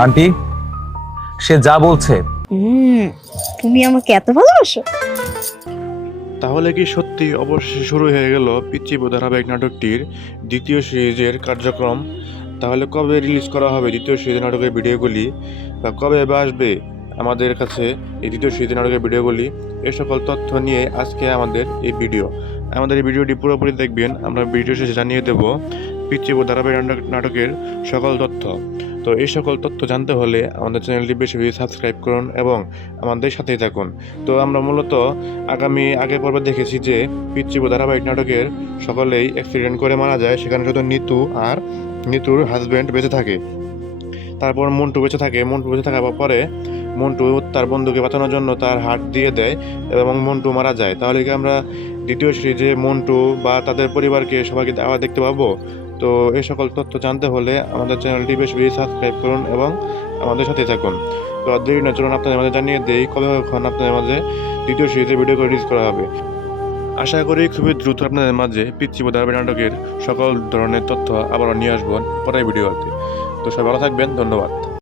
Aunty, সে যা বলছে। হুম, তুমি আমাকে এত ভালোবাসো? তাহলে কি সত্যি অবশেষে শুরু হয়ে গেল পিচ্চিবো ধারাবাহিক নাটকটির দ্বিতীয় সিরিজের কার্যক্রম? তাহলে কবে রিলিজ করা হবে দ্বিতীয় সিরিজের নাটকের ভিডিওগুলি, বা কবে বা আসবে আমাদের কাছে এই দ্বিতীয় সিরিজের নাটকের ভিডিওগুলি? এই সকল তথ্য নিয়ে আজকে আমাদের এই ভিডিও। আমাদের এই ভিডিওটি পুরোপুরি দেখবেন। আমরা ভিডিও শেষে জানিয়ে দেব পিচ্চিবো ধারাবাহিক নাটকের সকল তথ্য। তো এই সকল তথ্য জানতে হলে আমাদের চ্যানেলটি বেশি বেশি সাবস্ক্রাইব করুন এবং আমাদের সাথেই থাকুন। তো আমরা মূলত আগের পর্বে দেখেছি যে পিচ্চিবো ধারাবাহিক নাটকের সকলেই অ্যাক্সিডেন্ট করে মারা যায়, সেখানে শুধু নিতু আর নিতুর হাজব্যান্ড বেঁচে থাকে। তারপর মন্টু বেঁচে থাকে। মন্টু বেঁচে থাকার পরে মন্টু তার বন্ধুকে বাঁচানোর জন্য তার হার্ট দিয়ে দেয় এবং মন্টু মারা যায়। তাহলে কি আমরা দ্বিতীয় সিরিজে মন্টু বা তাদের পরিবারকে সবাইকে আবার দেখতে পাবো? তো এই সকল তথ্য জানতে হলে আমাদের চ্যানেলটি বেশ বেশি সাবস্ক্রাইব করুন এবং আমাদের সাথে থাকুন। তো আর দেরি না, চলুন আপনাদের মাঝে জানিয়ে দেই কবে কখন আপনাদের মাঝে দ্বিতীয় সিরিজের ভিডিও রিলিজ করা হবে। আশা করি খুবই দ্রুত আপনাদের মাঝে পিচ্চিবো ধারাবাহিক নাটকের সকল ধরনের তথ্য আবারও নিয়ে আসবো পরের ভিডিওতে। তো সবাই ভালো থাকবেন, ধন্যবাদ।